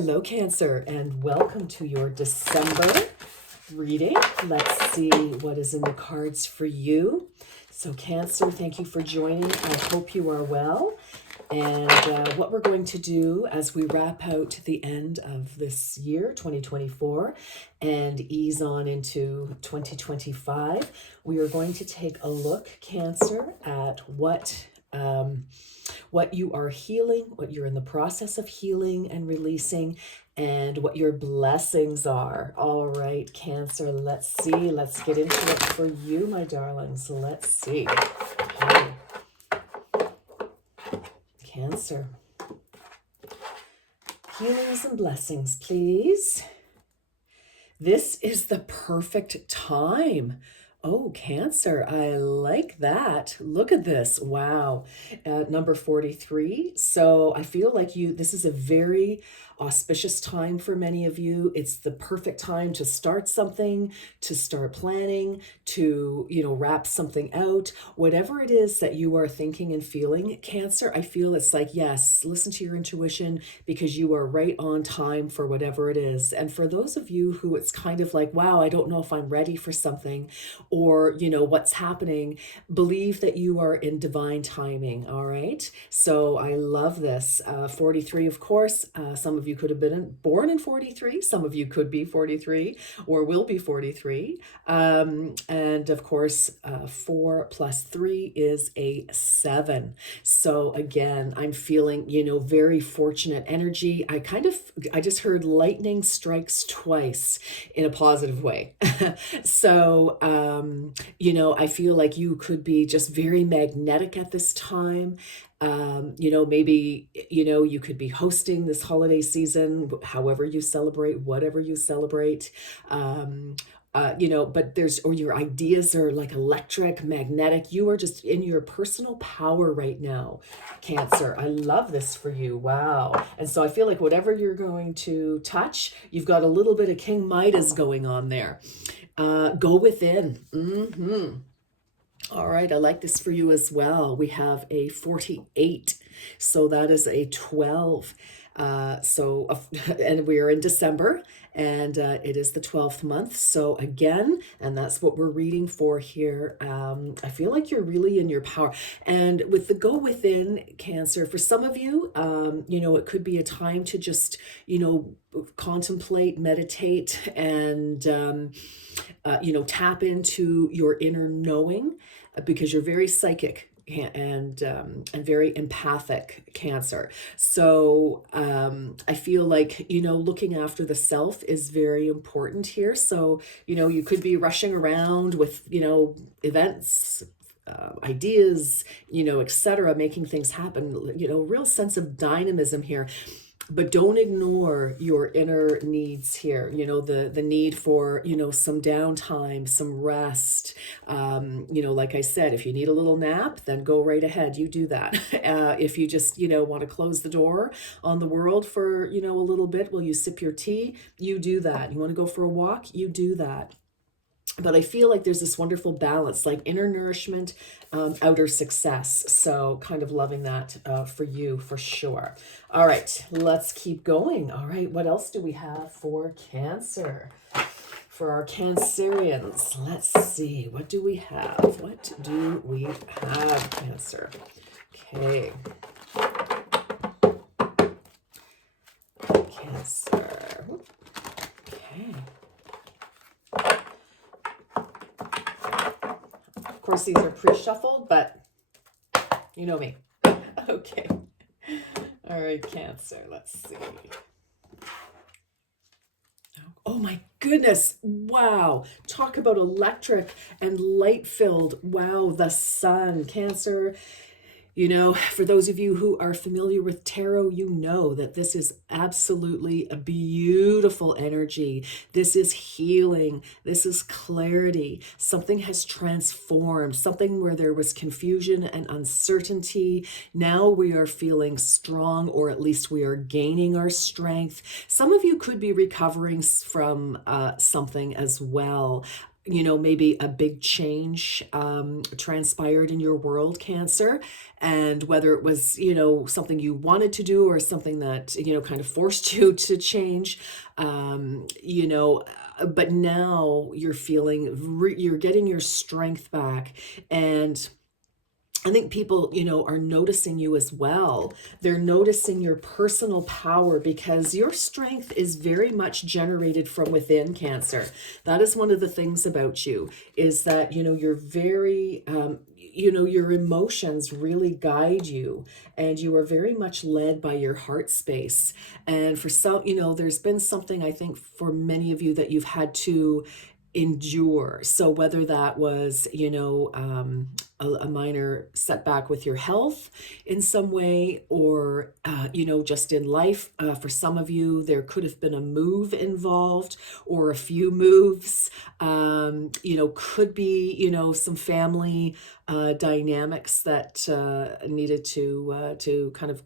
Hello, Cancer, and welcome to your December reading. Let's see what is in the cards for you. So, Cancer, thank you for joining. I hope you are well. And what we're going to do as we wrap out the end of this year, 2024, and ease on into 2025, we are going to take a look, Cancer, at what you are healing, what you're in the process of healing and releasing, and what your blessings are. All right, Cancer, let's see. Let's get into it for you, my darlings. Let's see. Okay. Cancer. Healings and blessings, please. This is the perfect time. Oh, Cancer, I like that. Look at this. Wow. Number 43. So I feel like this is a very auspicious time for many of you. It's the perfect time to start something, to start planning, to, wrap something out. Whatever it is that you are thinking and feeling, Cancer, I feel it's like, yes, listen to your intuition because you are right on time for whatever it is. And for those of you who it's kind of like, wow, I don't know if I'm ready for something, or what's happening, believe that you are in divine timing. All right, so I love this. 43, of course. Some of you could have been born in 43, some of you could be 43 or will be 43, and of course 4 plus 3 is a 7. So again, I'm feeling very fortunate energy. I just heard lightning strikes twice in a positive way. So I feel like you could be just very magnetic at this time. Maybe, you could be hosting this holiday season, however you celebrate, whatever you celebrate. But your ideas are like electric, magnetic. You are just in your personal power right now, Cancer. I love this for you. Wow. And so I feel like whatever you're going to touch, you've got a little bit of King Midas going on there. Go within. All right, I like this for you as well. We have a 48, so that is a 12. And we are in December, and it is the 12th month. So again, and that's what we're reading for here. I feel like you're really in your power. And with the go within, Cancer, for some of you, it could be a time to just, contemplate, meditate, and, tap into your inner knowing, because you're very psychic and very empathic, Cancer. So I feel like, looking after the self is very important here. So, you could be rushing around with, events, ideas, etc., making things happen, real sense of dynamism here. But don't ignore your inner needs here, the need for, some downtime, some rest. Like I said, if you need a little nap, then go right ahead. You do that. If you just, want to close the door on the world for, a little bit while you sip your tea, you do that. You want to go for a walk, you do that. But I feel like there's this wonderful balance, like inner nourishment, outer success. So kind of loving that for you, for sure. All right, let's keep going. All right, what else do we have for Cancer? For our Cancerians, let's see. What do we have? What do we have, Cancer? Okay. Cancer. Okay. Of course, these are pre-shuffled, but you know me. Okay. All right, Cancer, let's see. Oh my goodness. Wow. Talk about electric and light-filled. Wow, the sun. Cancer. For those of you who are familiar with tarot, you know that this is absolutely a beautiful energy. This is healing. This is clarity. Something has transformed, something where there was confusion and uncertainty. Now we are feeling strong, or at least we are gaining our strength. Some of you could be recovering from something as well. maybe a big change transpired in your world, Cancer, and whether it was, something you wanted to do or something that, kind of forced you to change, but now you're feeling, you're getting your strength back. And I think people, are noticing you as well. They're noticing your personal power because your strength is very much generated from within, Cancer. That is one of the things about you, is that, you're very, your emotions really guide you, and you are very much led by your heart space. And for some, there's been something, I think, for many of you that you've had to endure. So whether that was, a minor setback with your health in some way, or, just in life, for some of you, there could have been a move involved or a few moves, could be, some family dynamics that needed to kind of,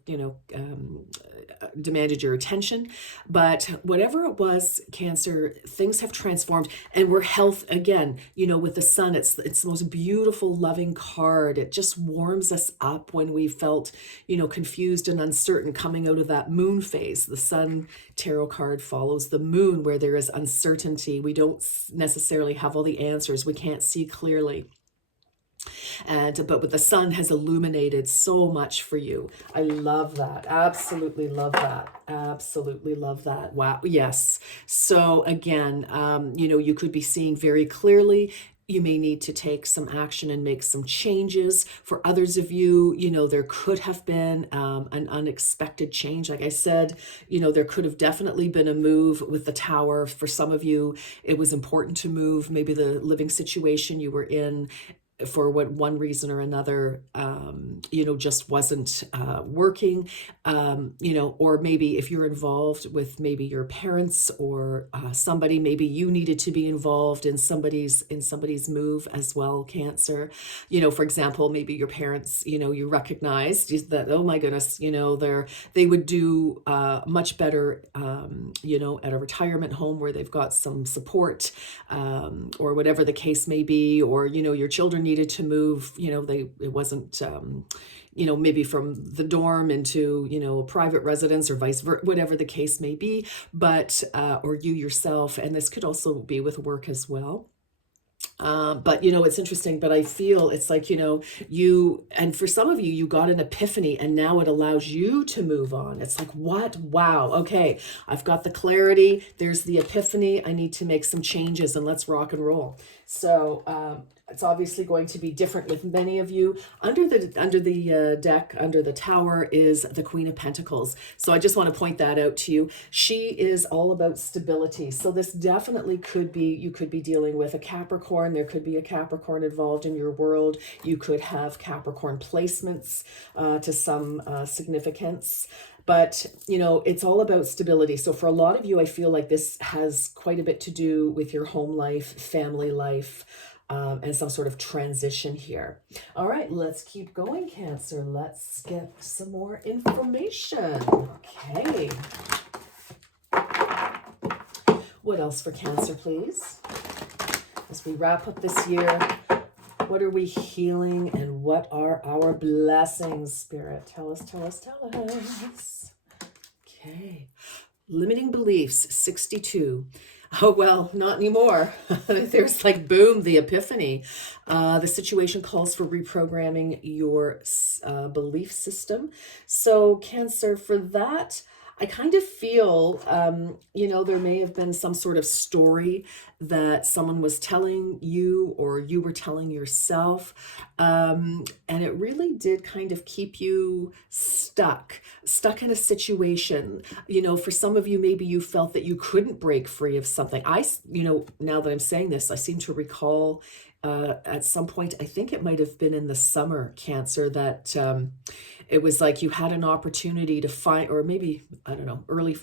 demanded your attention. But whatever it was, Cancer, things have transformed, and we're health again. With the sun, it's the most beautiful, loving card. It just warms us up when we felt, confused and uncertain coming out of that moon phase. The sun tarot card follows the moon, where there is uncertainty. We don't necessarily have all the answers. We can't see clearly. But with the sun has illuminated so much for you. I love that. Absolutely love that. Absolutely love that. Wow. Yes. So again, you could be seeing very clearly. You may need to take some action and make some changes. For others of you, there could have been an unexpected change. Like I said, there could have definitely been a move with the tower. For some of you, it was important to move. Maybe the living situation you were in, for one reason or another, just wasn't working, or maybe if you're involved with maybe your parents or somebody, maybe you needed to be involved in somebody's move as well, Cancer. For example, maybe your parents, you recognized that, oh my goodness, they would do much better, at a retirement home where they've got some support, or whatever the case may be, or, your children needed to move, it wasn't, maybe from the dorm into, a private residence or vice versa, whatever the case may be, but, or you yourself, and this could also be with work as well. But it's interesting, but I feel it's like, and for some of you, you got an epiphany, and now it allows you to move on. It's like, what? Wow. Okay. I've got the clarity. There's the epiphany. I need to make some changes, and let's rock and roll. So, it's obviously going to be different with many of you. Under the deck, under the tower, is the Queen of Pentacles. So I just want to point that out to you. She is all about stability. So this definitely you could be dealing with a Capricorn. There could be a Capricorn involved in your world. You could have Capricorn placements to some significance. But, it's all about stability. So for a lot of you, I feel like this has quite a bit to do with your home life, family life, and some sort of transition here. All right, let's keep going, Cancer. Let's get some more information. Okay. What else for Cancer, please? As we wrap up this year, what are we healing, and what are our blessings, Spirit? Tell us, tell us, tell us. Okay. Limiting beliefs, 62. Oh, well, not anymore. There's like, boom, the epiphany. The situation calls for reprogramming your belief system. So Cancer, for that, I kind of feel, there may have been some sort of story that someone was telling you, or you were telling yourself. And it really did kind of keep you stuck in a situation. For some of you, maybe you felt that you couldn't break free of something. Now that I'm saying this, I seem to recall at some point, I think it might have been in the summer, Cancer, that it was like you had an opportunity to find, or maybe, I don't know, early,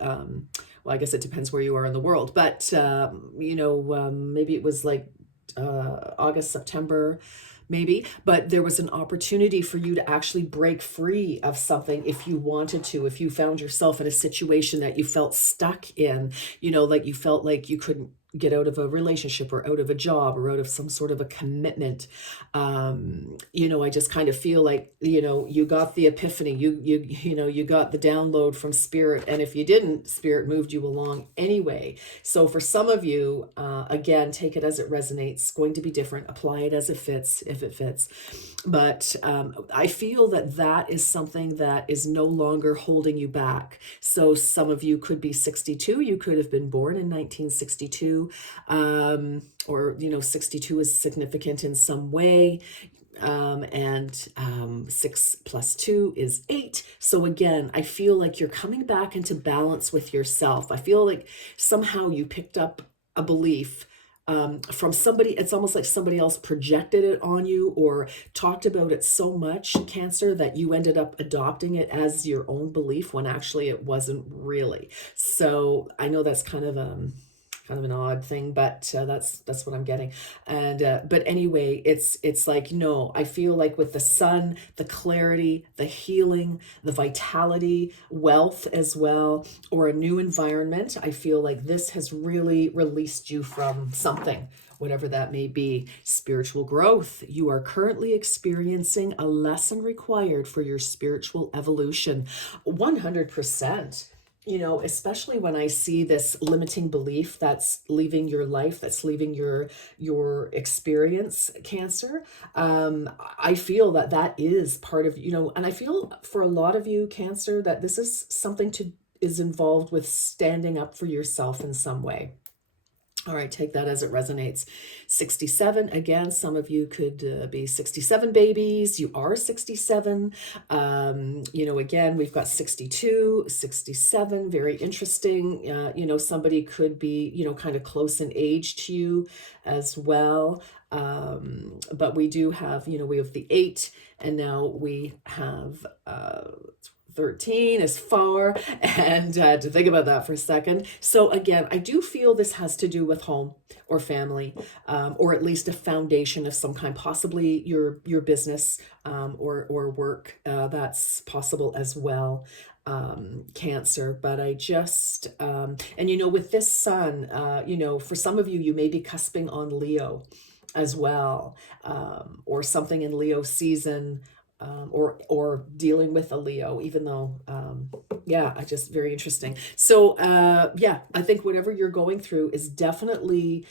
well, I guess it depends where you are in the world, but, maybe it was like August, September, maybe, but there was an opportunity for you to actually break free of something if you wanted to, if you found yourself in a situation that you felt stuck in, like you felt like you couldn't get out of a relationship or out of a job or out of some sort of a commitment. I just kind of feel like, you got the epiphany, you got the download from spirit. And if you didn't, spirit moved you along anyway. So for some of you, again, take it as it resonates, going to be different, apply it as it fits, if it fits. But I feel that that is something that is no longer holding you back. So some of you could be 62. You could have been born in 1962, or 62 is significant in some way. And 6 + 2 is 8. So again, I feel like you're coming back into balance with yourself. I feel like somehow you picked up a belief from somebody. It's almost like somebody else projected it on you or talked about it so much, Cancer, that you ended up adopting it as your own belief when actually it wasn't really. So I know that's kind of an odd thing, but that's what I'm getting. And but anyway, it's like, no, I feel like with the sun, the clarity, the healing, the vitality, wealth as well, or a new environment, I feel like this has really released you from something, whatever that may be. Spiritual growth. You are currently experiencing a lesson required for your spiritual evolution. 100%. Especially when I see this limiting belief that's leaving your life, that's leaving your experience, Cancer. I feel that that is part of, and I feel for a lot of you, Cancer, that this is something is involved with standing up for yourself in some way. All right, take that as it resonates. 67, again, some of you could be 67 babies. You are 67. Again, we've got 62, 67, very interesting. Somebody could be, kind of close in age to you as well. But we do have, we have the 8, and now we have 13 is far, and to think about that for a second. So again, I do feel this has to do with home or family, or at least a foundation of some kind, possibly your business, or work. That's possible as well, Cancer. But I just, and with this sun, for some of you, you may be cusping on Leo as well, or something in Leo season, or dealing with a Leo, even though, I just, very interesting. So, I think whatever you're going through is definitely,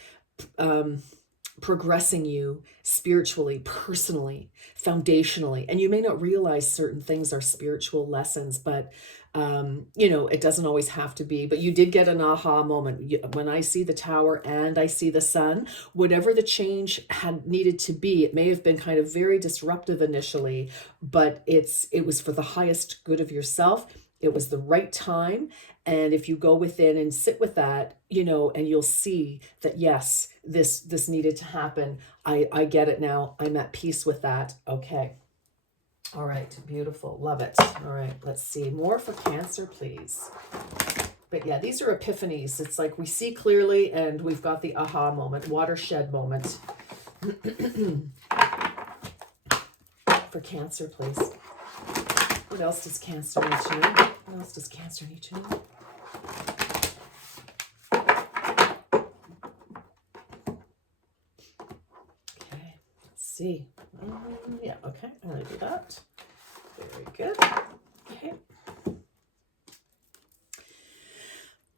progressing you spiritually, personally, foundationally. And you may not realize certain things are spiritual lessons, but it doesn't always have to be. But you did get an aha moment. When I see the tower and I see the sun, whatever the change had needed to be, it may have been kind of very disruptive initially, but it was for the highest good of yourself. It was the right time. And if you go within and sit with that, and you'll see that, yes, this needed to happen. I get it now. I'm at peace with that. Okay. All right. Beautiful. Love it. All right. Let's see more for Cancer, please. But yeah, these are epiphanies. It's like we see clearly and we've got the aha moment, watershed moment. For Cancer, please. What else does Cancer need to know? What else does Cancer need to know? Okay, let's see. Yeah, okay, I'm going to do that. Very good. Okay.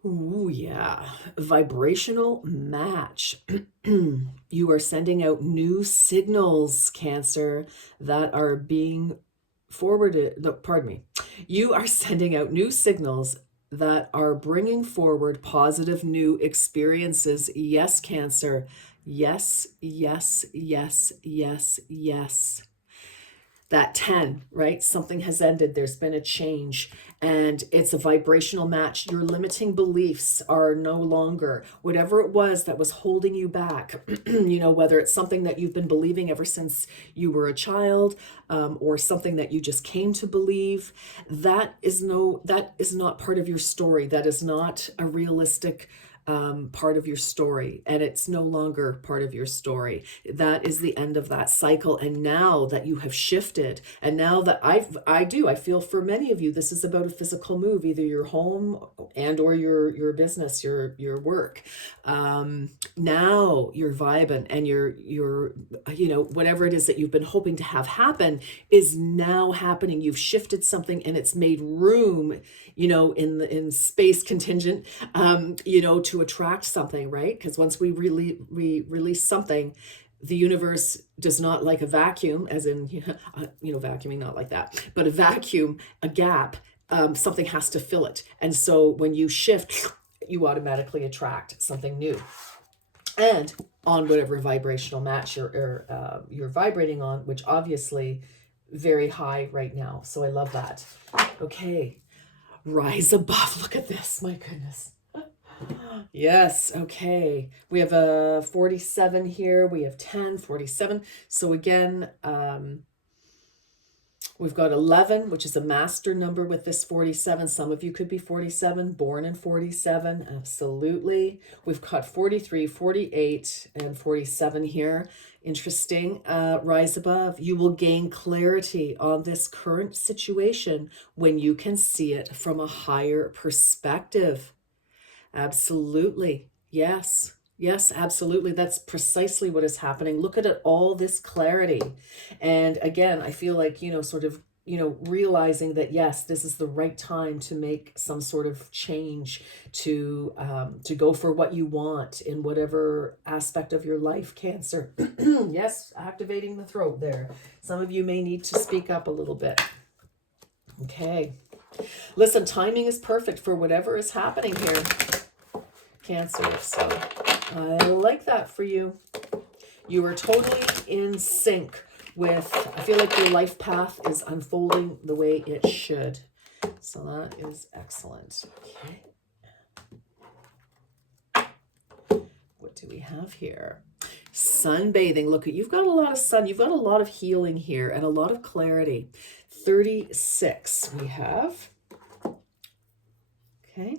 Ooh, yeah. Vibrational match. You are sending out new signals, Cancer, that are being forwarded. No, pardon me. You are sending out new signals that are bringing forward positive new experiences. Yes, Cancer. Yes, yes, yes, yes, yes. That 10, right? Something has ended. There's been a change, and it's a vibrational match. Your limiting beliefs are no longer whatever it was that was holding you back. Whether it's something that you've been believing ever since you were a child, or something that you just came to believe, that is not part of your story. That is not a realistic part of your story, and it's no longer part of your story. That is the end of that cycle. And now that you have shifted, and now that I feel for many of you, this is about a physical move, either your home and or your business, your work. Now you're vibing, and you're whatever it is that you've been hoping to have happen is now happening. You've shifted something, and it's made room, in space contingent, to attract something, right? Because once we release something, the universe does not like a vacuum, as in, vacuuming, not like that, but a vacuum, a gap, something has to fill it. And so when you shift, you automatically attract something new. And on whatever vibrational match you're vibrating on, which obviously very high right now. So I love that. Okay. Rise above. Look at this. My goodness. Yes. Okay. We have a 47 here. We have 10, 47. So again, we've got 11, which is a master number with this 47. Some of you could be 47, born in 47. Absolutely. We've got 43, 48, and 47 here. Interesting. Rise above. You will gain clarity on this current situation when you can see it from a higher perspective. Absolutely. Yes. Yes, absolutely. That's precisely what is happening. Look at it, all this clarity. And again, I feel like, sort of, realizing that, yes, this is the right time to make some sort of change, to go for what you want in whatever aspect of your life, Cancer. Yes, activating the throat there. Some of you may need to speak up a little bit. Okay. Listen, timing is perfect for whatever is happening here, Cancer. So I like that for you. You are totally in sync with, I feel like your life path is unfolding the way it should. So that is excellent. Okay. What do we have here? Sunbathing. Look, you've got a lot of sun. You've got a lot of healing here and a lot of clarity. 36 we have. Okay.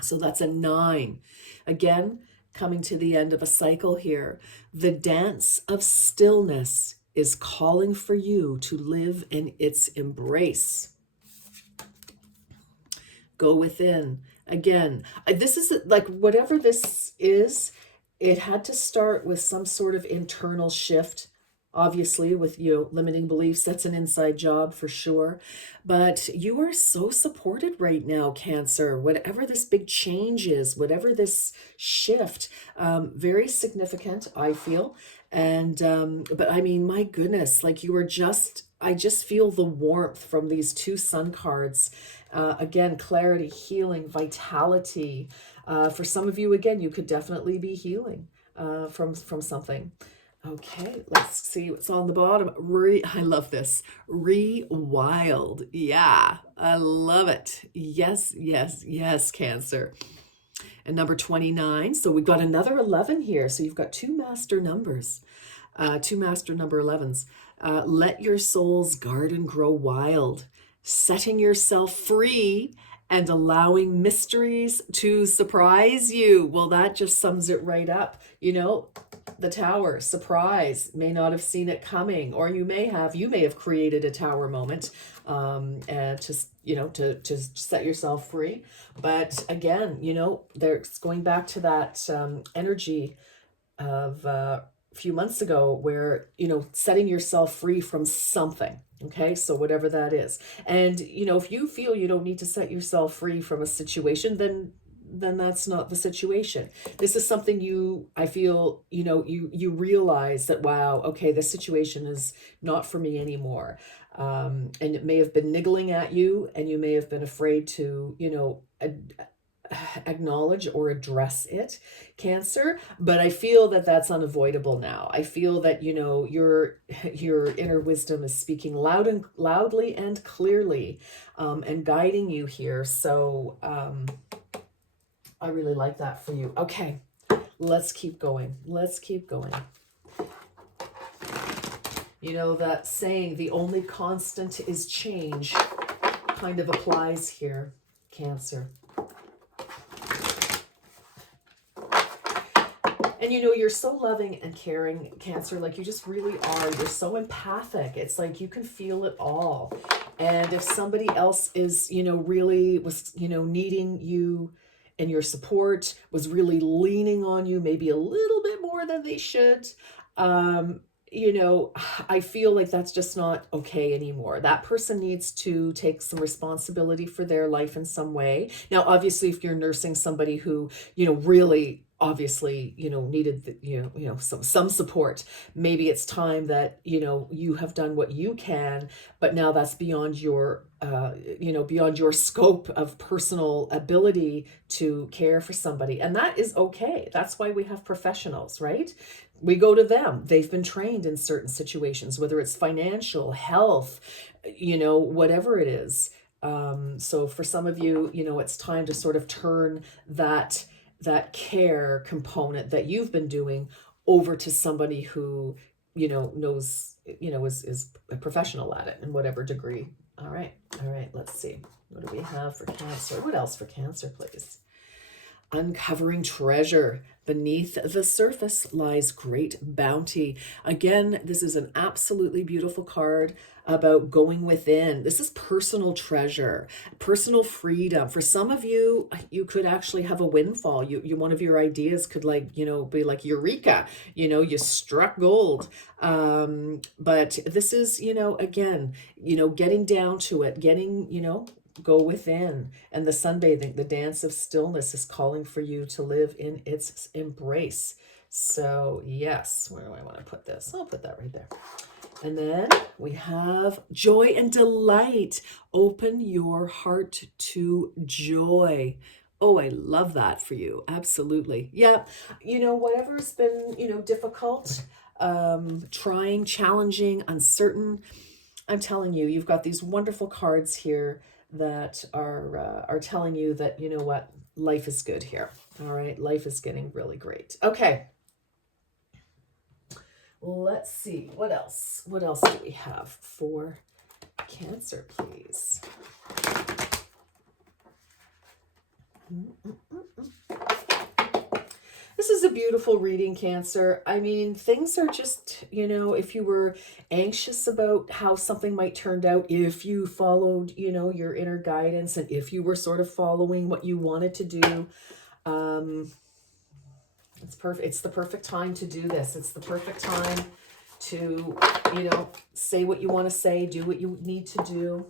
So that's a 9. Again, coming to the end of a cycle here. The dance of stillness is calling for you to live in its embrace. Go within. Again, this is like, whatever this is, it had to start with some sort of internal shift. Obviously, with limiting beliefs, that's an inside job for sure. But you are so supported right now, Cancer. Whatever this big change is, whatever this shift, very significant, I feel. And but I mean, my goodness, like I just feel the warmth from these 2 sun cards. Again, clarity, healing, vitality. For some of you, again, you could definitely be healing from something. Okay, let's see what's on the bottom. I love this. Rewild. Yeah, I love it. Yes, yes, yes, Cancer. And number 29. So we've got another 11 here. So you've got 2 master numbers, 2 master number 11s. Let your soul's garden grow wild, setting yourself free and allowing mysteries to surprise you. Well, that just sums it right up. The tower, surprise, may not have seen it coming, or you may have created a tower moment, and to set yourself free. But again, there's going back to that energy of a few months ago where, setting yourself free from something. Okay, so whatever that is. And, if you feel you don't need to set yourself free from a situation, then that's not the situation. This is something I feel, you realize that, wow, okay, this situation is not for me anymore. And it may have been niggling at you, and you may have been afraid to, acknowledge or address it, Cancer, but I feel that that's unavoidable now. I feel that your inner wisdom is speaking loudly and clearly, and guiding you here. So I really like that for you. Okay, let's keep going. Let's keep going. That saying, the only constant is change, kind of applies here, Cancer. And you know, you're so loving and caring, Cancer, like you just really are. You're so empathic. It's like you can feel it all. And if somebody else is, you know, really was, you know, needing you and your support, was really leaning on you maybe a little bit more than they should, um, you know, I feel like that's just not okay anymore. That person needs to take some responsibility for their life in some way. Now, obviously, if you're nursing somebody who, you know, really obviously, you know, needed the, you know, some support, maybe it's time that, you know, you have done what you can, but now that's beyond your you know, beyond your scope of personal ability to care for somebody, and that is okay. That's why we have professionals, right? We go to them. They've been trained in certain situations, whether it's financial, health, you know, whatever it is. So for some of you, you know, it's time to sort of turn that care component that you've been doing over to somebody who, you know, knows, you know, is a professional at it in whatever degree. All right. All right. Let's see. What do we have for Cancer? What else for Cancer, please? Uncovering treasure. Beneath the surface lies great bounty. Again, this is an absolutely beautiful card about going within. This is personal treasure, personal freedom. For some of you, you could actually have a windfall. You one of your ideas could, like, you know, be like eureka, you know, you struck gold. But this is, you know, again, you know, getting down to it, getting, you know, go within. And the sunbathing, the dance of stillness, is calling for you to live in its embrace. So yes, where do I want to put this? I'll put that right there. And then we have joy and delight. Open your heart to joy. Oh, I love that for you. Absolutely. Yeah. You know, whatever's been, you know, difficult, trying, challenging, uncertain, I'm telling you, you've got these wonderful cards here that are telling you that, you know what, life is good here. All right, life is getting really great. Okay, let's see, what else do we have for Cancer, please? This is a beautiful reading, Cancer. I mean, things are just, you know, if you were anxious about how something might turn out, if you followed, you know, your inner guidance, and if you were sort of following what you wanted to do, it's perfect. It's the perfect time to do this. It's the perfect time to, you know, say what you want to say, do what you need to do.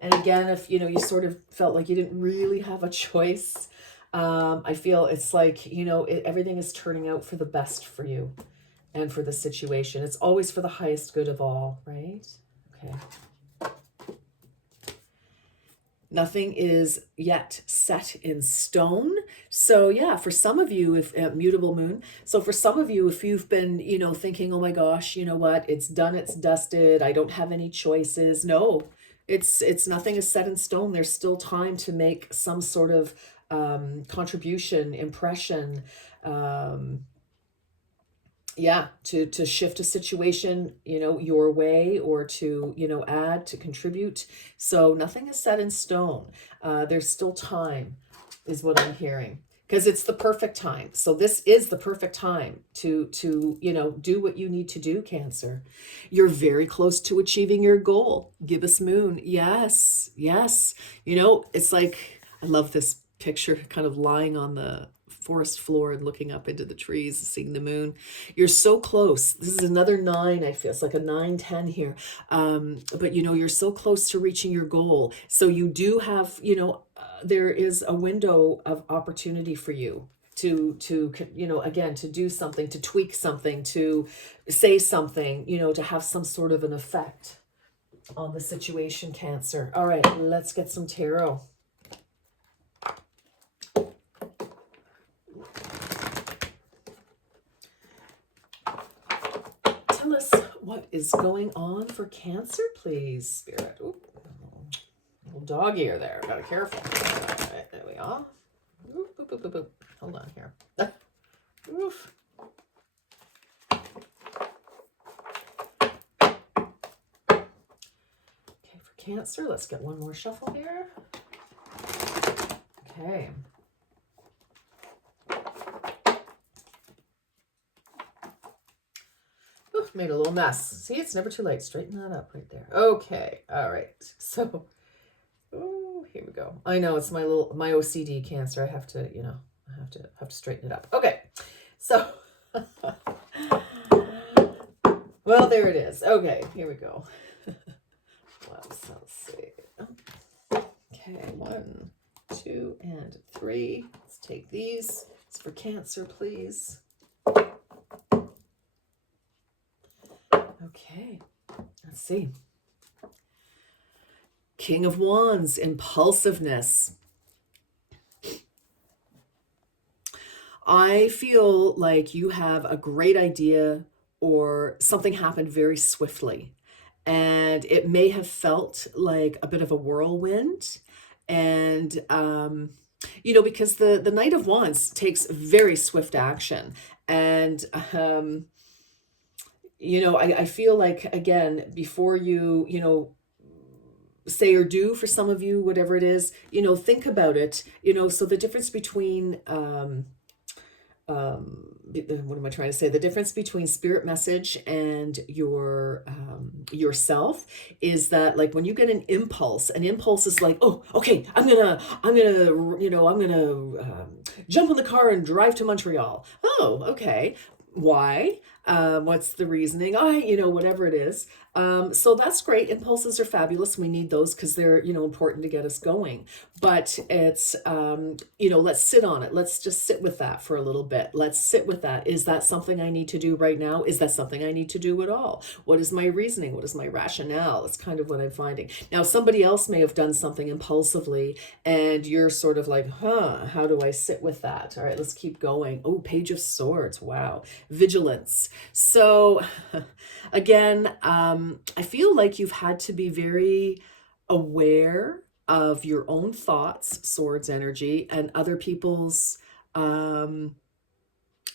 And again, if, you know, you sort of felt like you didn't really have a choice, I feel it's like, you know, everything is turning out for the best for you and for the situation. It's always for the highest good of all, right? Okay. Nothing is yet set in stone. So yeah, for some of you, if mutable moon. So for some of you, if you've been, you know, thinking, oh my gosh, you know what, it's done, it's dusted, I don't have any choices. No, it's nothing is set in stone. There's still time to make some sort of contribution, impression, yeah, to shift a situation, you know, your way, or to, you know, add, to contribute. So nothing is set in stone. There's still time, is what I'm hearing, because it's the perfect time. So this is the perfect time to, you know, do what you need to do, Cancer. You're very close to achieving your goal. Gibbous moon. Yes, yes. You know, it's like, I love this picture, kind of lying on the forest floor and looking up into the trees, seeing the moon. You're so close. This is another 9. I feel it's like a 9-10 here. But you know, you're so close to reaching your goal. So you do have, you know, there is a window of opportunity for you to you know, again, to do something, to tweak something, to say something, you know, to have some sort of an effect on the situation, Cancer. All right, let's get some tarot. Tell us what is going on for Cancer, please, Spirit. Oop, little dog ear there. Gotta be careful. All right, there we are. Oop, boop, boop, boop, boop. Hold on here. Oof. Okay, for Cancer, let's get one more shuffle here. Okay. Made a little mess. See, it's never too late. Straighten that up right there. Okay. All right. So, oh, here we go. I know it's my OCD Cancer. I have to, I have to straighten it up. Okay. So, well, there it is. Okay, here we go. Let's see. Okay, 1, 2, and 3. Let's take these. It's for Cancer, please. Okay, let's see. King of Wands, impulsiveness. I feel like you have a great idea or something happened very swiftly. And it may have felt like a bit of a whirlwind. And, because the Knight of Wands takes very swift action. And, I feel like, again, before you, say or do for some of you, whatever it is, think about it, so the difference between, what am I trying to say? The difference between spirit message and yourself is that, like, when you get an impulse is like, oh, okay, I'm gonna jump in the car and drive to Montreal. Oh, okay. Why? What's the reasoning? Whatever it is. So that's great. Impulses are fabulous. We need those because they're, important to get us going. But it's, let's sit on it. Let's just sit with that for a little bit. Let's sit with that. Is that something I need to do right now? Is that something I need to do at all? What is my reasoning? What is my rationale? It's kind of what I'm finding. Now, somebody else may have done something impulsively and you're sort of like, how do I sit with that? All right, let's keep going. Oh, Page of Swords. Wow. Vigilance. So again, I feel like you've had to be very aware of your own thoughts, Swords energy, and other people's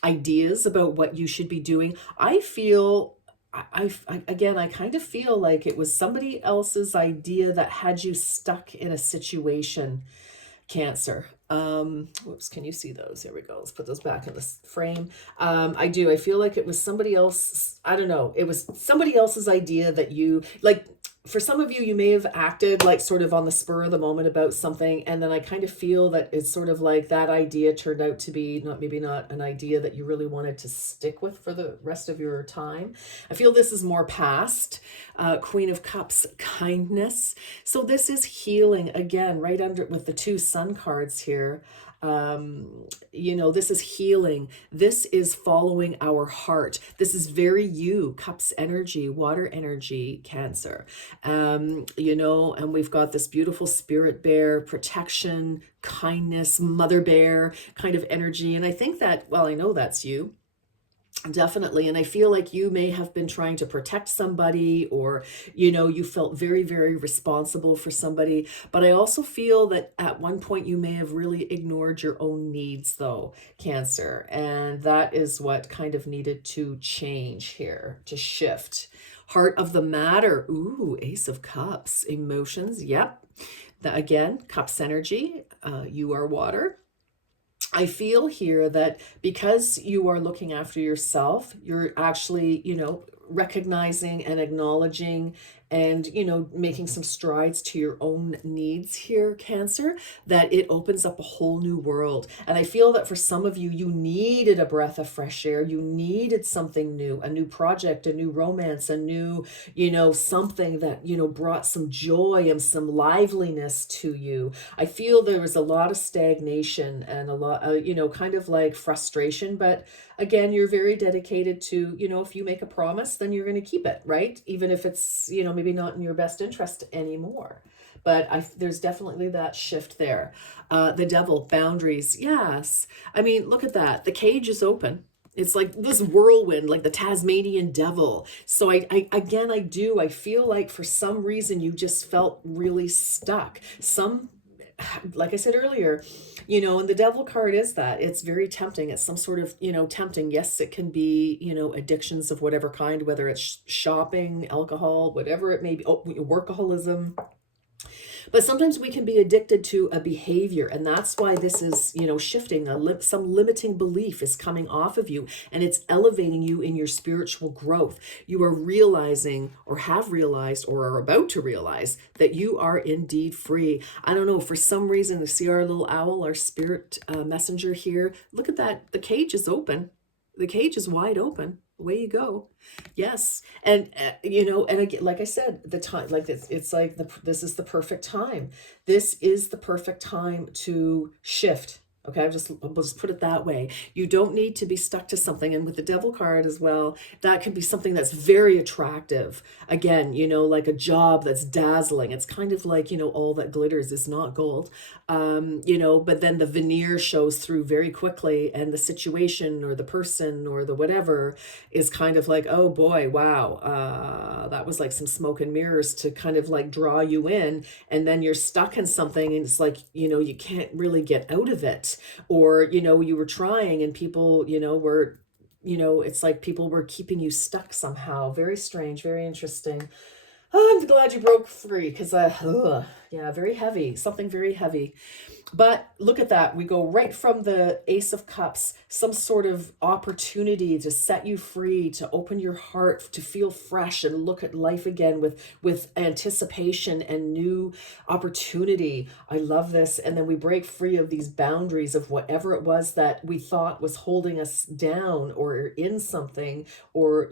ideas about what you should be doing. I feel, I kind of feel like it was somebody else's idea that had you stuck in a situation, Cancer. Whoops, can you see those? Here we go. Let's put those back in this frame. I do. I feel like it was somebody else. I don't know. It was somebody else's idea that you like. For some of you, you may have acted like sort of on the spur of the moment about something. And then I kind of feel that it's sort of like that idea turned out to be maybe not an idea that you really wanted to stick with for the rest of your time. I feel this is more past. Queen of Cups, kindness. So this is healing again, right under with the 2 sun cards here. This is healing. This is following our heart. This is very you, Cups energy, water energy, Cancer. And we've got this beautiful spirit bear, protection, kindness, mother bear kind of energy. And I think that, I know that's you. Definitely. And I feel like you may have been trying to protect somebody or, you felt very, very responsible for somebody. But I also feel that at one point you may have really ignored your own needs though, Cancer. And that is what kind of needed to change here, to shift. Heart of the matter. Ooh, Ace of Cups. Emotions. Yep. Again, Cups energy. You are water. I feel here that because you are looking after yourself, you're actually, recognizing and acknowledging and, making some strides to your own needs here, Cancer, that it opens up a whole new world. And I feel that for some of you, you needed a breath of fresh air. You needed something new, a new project, a new romance, a new, something that, brought some joy and some liveliness to you. I feel there was a lot of stagnation and a lot, kind of like frustration, but again, you're very dedicated to, if you make a promise, then you're going to keep it, right? Even if it's, maybe not in your best interest anymore. But there's definitely that shift there. The Devil, boundaries. Yes. I mean, look at that. The cage is open. It's like this whirlwind, like the Tasmanian devil. So I feel like for some reason you just felt really stuck. Like I said earlier, and the devil card is that it's very tempting. It's some sort of, tempting. Yes, it can be, addictions of whatever kind, whether it's shopping, alcohol, whatever it may be, workaholism. But sometimes we can be addicted to a behavior, and that's why this is, shifting. Some limiting belief is coming off of you, and it's elevating you in your spiritual growth. You are realizing, or have realized, or are about to realize that you are indeed free. I don't know, for some reason, to see our little owl, our spirit messenger here. Look at that. The cage is open. The cage is wide open. Away you go. Yes. And and again, like I said, the time, like it's like this is the perfect time. This is the perfect time to shift. Okay, I'll just put it that way. You don't need to be stuck to something. And with the devil card as well, that can be something that's very attractive. Again, like a job that's dazzling. It's kind of like, all that glitters is not gold. But then the veneer shows through very quickly, and the situation or the person or the whatever is kind of like, oh boy, wow, that was like some smoke and mirrors to kind of like draw you in, and then you're stuck in something, and it's like, you can't really get out of it, or you were trying, and people, were, it's like people were keeping you stuck somehow. Very strange, very interesting. Oh, I'm glad you broke free, because yeah, very heavy, something very heavy. But look at that. We go right from the Ace of Cups, some sort of opportunity to set you free, to open your heart, to feel fresh and look at life again with anticipation and new opportunity. I love this. And then we break free of these boundaries of whatever it was that we thought was holding us down or in something, or,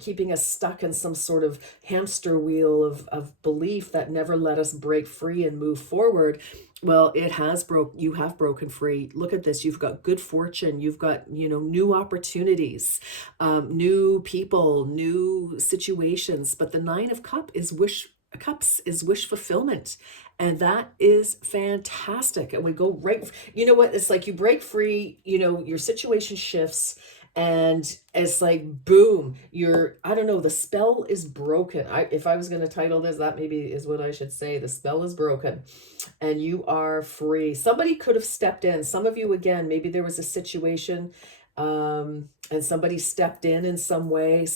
keeping us stuck in some sort of hamster wheel of belief that never let us break free and move forward. Well, you have broken free. Look at this. You've got good fortune. You've got, new opportunities, new people, new situations. But the Cups is wish fulfillment. And that is fantastic. And we go right, you know what? It's like you break free, your situation shifts, and it's like, boom, I don't know, the spell is broken. If I was going to title this, that maybe is what I should say. The spell is broken and you are free. Somebody could have stepped in. Some of you, again, maybe there was a situation, and somebody stepped in some way,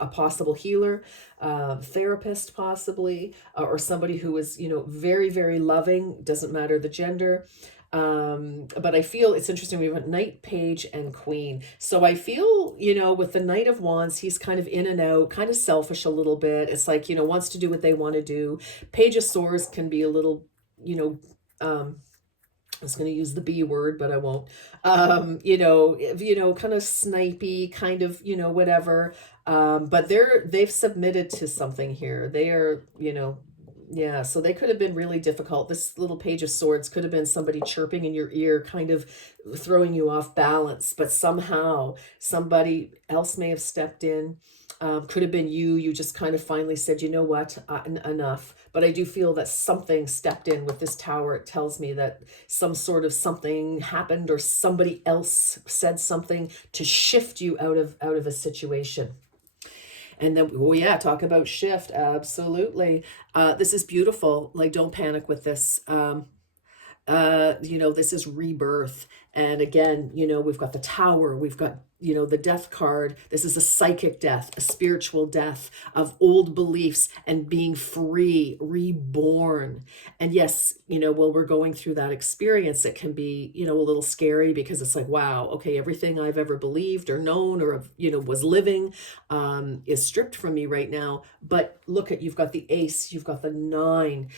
a possible healer, therapist possibly, or somebody who was, very, very loving, doesn't matter the gender. But I feel it's interesting. We have a Knight, Page, and Queen. So I feel, with the Knight of Wands, he's kind of in and out, kind of selfish a little bit. It's like, wants to do what they want to do. Page of Swords can be a little, I was going to use the B word, but I won't. Kind of snipey, kind of, whatever. But they've submitted to something here. They are, yeah, so they could have been really difficult. This little Page of Swords could have been somebody chirping in your ear, kind of throwing you off balance, but somehow somebody else may have stepped in. Could have been you. You just kind of finally said, you know what, enough. But I do feel that something stepped in with this Tower. It tells me that some sort of something happened, or somebody else said something to shift you out of a situation. And then, oh yeah, talk about shift. Absolutely. This is beautiful. Like, don't panic with this. This is rebirth. And again, we've got the Tower, we've got, the death card. This is a psychic death, a spiritual death of old beliefs and being free, reborn. And yes, while we're going through that experience, it can be, a little scary, because it's like, wow, okay, everything I've ever believed or known or, was living, is stripped from me right now. But look you've got the Ace, you've got the 9.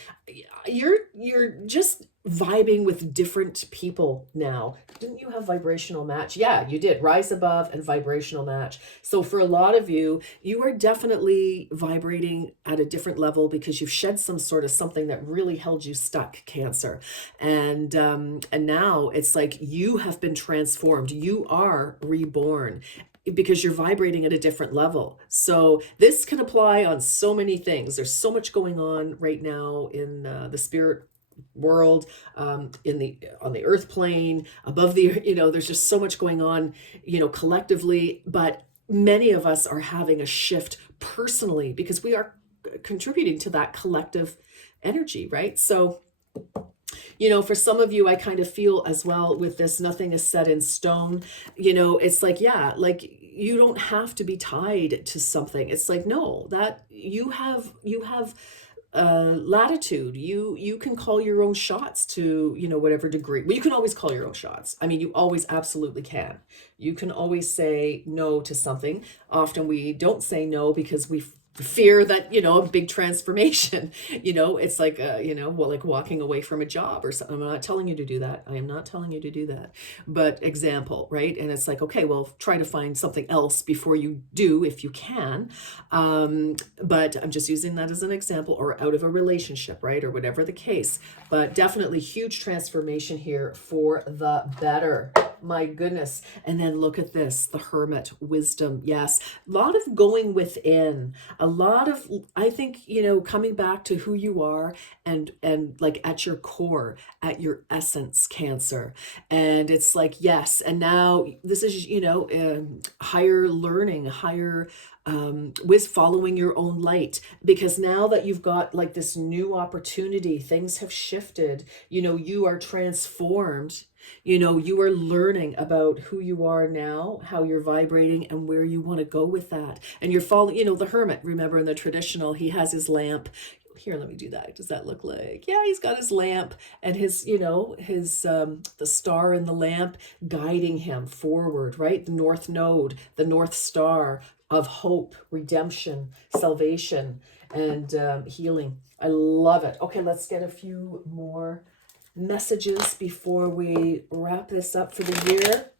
You're just vibing with different people now. Didn't you have vibrational match? Yeah, you did. Rise above and vibrational match. So for a lot of you, you are definitely vibrating at a different level, because you've shed some sort of something that really held you stuck, Cancer. And now it's like you have been transformed. You are reborn, because you're vibrating at a different level. So this can apply on so many things. There's so much going on right now in the spirit world, on the earth plane, above there's just so much going on, collectively. But many of us are having a shift personally, because we are contributing to that collective energy, right? So for some of you, I kind of feel as well with this, nothing is set in stone. It's like, yeah, like you don't have to be tied to something. It's like, no, that you have latitude. You can call your own shots to, whatever degree. Well, you can always call your own shots. I mean, you always absolutely can. You can always say no to something. Often we don't say no because we fear that, a big transformation. It's like, well, like walking away from a job or something. I'm not telling you to do that. I am not telling you to do that. But example, right? And it's like, okay, well, try to find something else before you do, if you can. But I'm just using that as an example, or out of a relationship, right? Or whatever the case. But definitely huge transformation here for the better. My goodness. And then look at this, the Hermit, wisdom. Yes. A lot of going within, a lot of, I think, coming back to who you are and like at your core, at your essence, Cancer. And it's like, yes. And now this is, higher learning, higher with following your own light, because now that you've got like this new opportunity, things have shifted, you are transformed. You are learning about who you are now, how you're vibrating, and where you want to go with that. And you're following, the Hermit, remember in the traditional, he has his lamp. Here, let me do that. Does that look like? Yeah, he's got his lamp and his, the star in the lamp guiding him forward, right? The North Node, the North Star of hope, redemption, salvation, and healing. I love it. Okay, let's get a few more messages before we wrap this up for the year.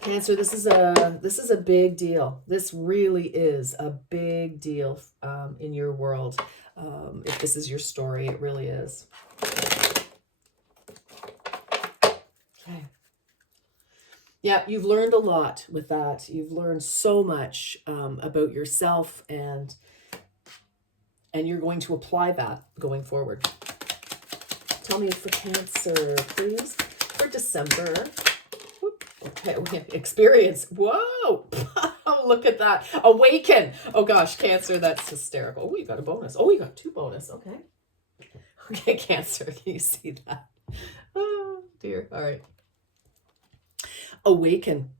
Cancer, this is a big deal. This really is a big deal in your world. If this is your story, it really is. Okay. Yeah, you've learned a lot with that. You've learned so much about yourself, and you're going to apply that going forward. Tell me for Cancer, please, for December. Okay, we have experience. Whoa! Oh, look at that. Awaken. Oh gosh, Cancer, that's hysterical. Oh, you got a bonus. Oh, you got 2 bonus. Okay. Okay, Cancer, can you see that? Oh, dear. All right. Awaken.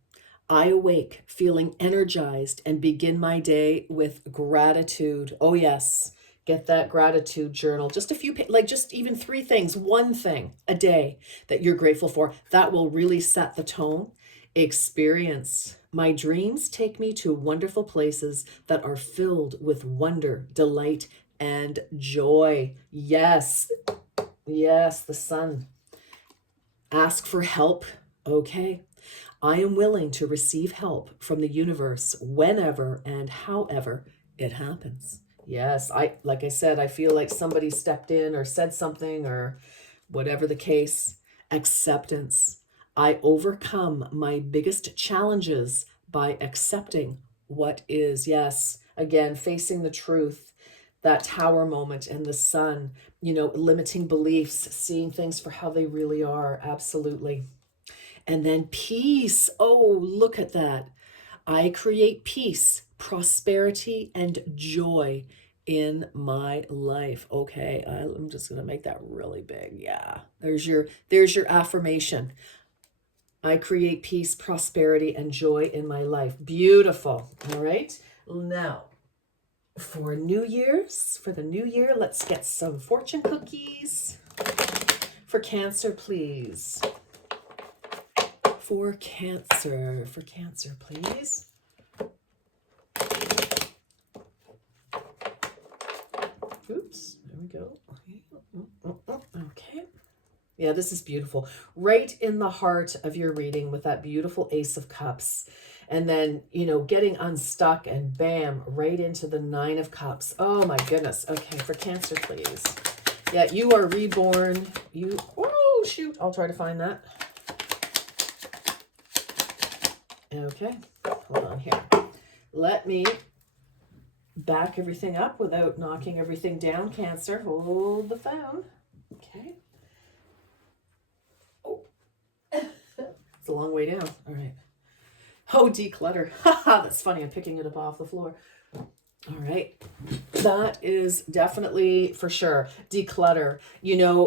I awake, feeling energized, and begin my day with gratitude. Oh, yes. Get that gratitude journal. Just a few, like just even 3 things, one thing a day that you're grateful for. That will really set the tone. Experience. My dreams take me to wonderful places that are filled with wonder, delight, and joy. Yes. Yes, the sun. Ask for help. Okay. I am willing to receive help from the universe whenever and however it happens. Yes, like I said, I feel like somebody stepped in or said something or whatever the case. Acceptance. I overcome my biggest challenges by accepting what is. Yes, again, facing the truth, that tower moment and the sun, limiting beliefs, seeing things for how they really are. Absolutely. And then peace. Oh, look at that. I create peace, prosperity, and joy in my life. Okay, I'm just going to make that really big. Yeah. There's your affirmation. I create peace, prosperity, and joy in my life. Beautiful. All right. Now, for New Year's, for the new year, let's get some fortune cookies. For Cancer, please. For Cancer, please. Oops, there we go. Okay. Yeah, this is beautiful. Right in the heart of your reading with that beautiful Ace of Cups. And then, getting unstuck and bam, right into the 9 of Cups. Oh my goodness. Okay, for Cancer, please. Yeah, you are reborn. Oh, shoot. I'll try to find that. Okay, hold on here. Let me back everything up without knocking everything down, Cancer. Hold the phone. Okay. Oh, it's a long way down. All right. Oh, declutter. Haha, that's funny. I'm picking it up off the floor. All right. That is definitely for sure. Declutter,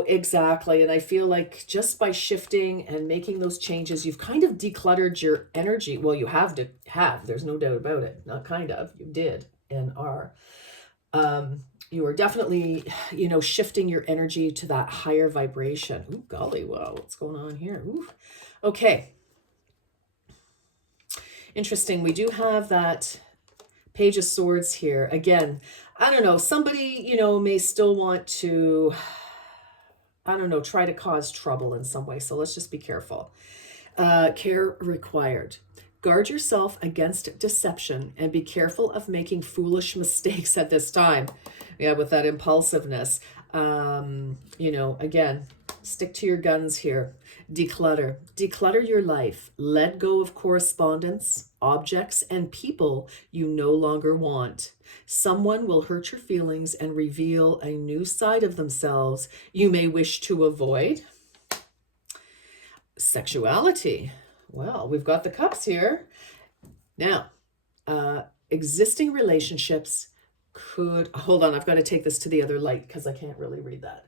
exactly. And I feel like just by shifting and making those changes, you've kind of decluttered your energy. Well, you have to have, there's no doubt about it. Not kind of, you did and are. You are definitely, shifting your energy to that higher vibration. Ooh, golly, wow, what's going on here? Ooh. Okay. Interesting. We do have that Page of Swords here. Again, I don't know. Somebody, may still want to, I don't know, try to cause trouble in some way. So let's just be careful. Care required. Guard yourself against deception and be careful of making foolish mistakes at this time. Yeah, with that impulsiveness. Again, stick to your guns here. Declutter. Declutter your life. Let go of correspondence, objects, and people you no longer want. Someone will hurt your feelings and reveal a new side of themselves you may wish to avoid. Sexuality. Well, we've got the cups here. Now, existing relationships could, hold on, I've got to take this to the other light because I can't really read that.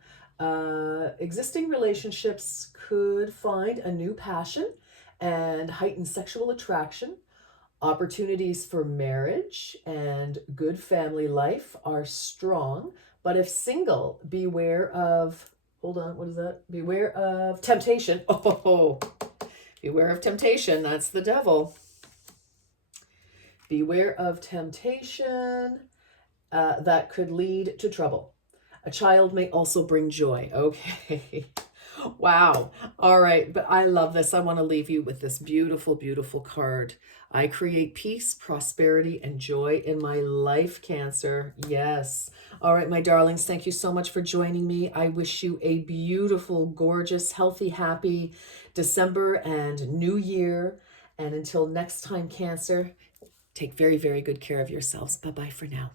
Existing relationships could find a new passion and heighten sexual attraction. Opportunities for marriage and good family life are strong, but if single, beware of, hold on, what is that? Beware of temptation. Oh, beware of temptation. That's the devil. Beware of temptation that could lead to trouble. A child may also bring joy. Okay. Wow. All right. But I love this. I want to leave you with this beautiful, beautiful card. I create peace, prosperity, and joy in my life, Cancer. Yes. All right, my darlings. Thank you so much for joining me. I wish you a beautiful, gorgeous, healthy, happy December and New Year. And until next time, Cancer, take very, very good care of yourselves. Bye-bye for now.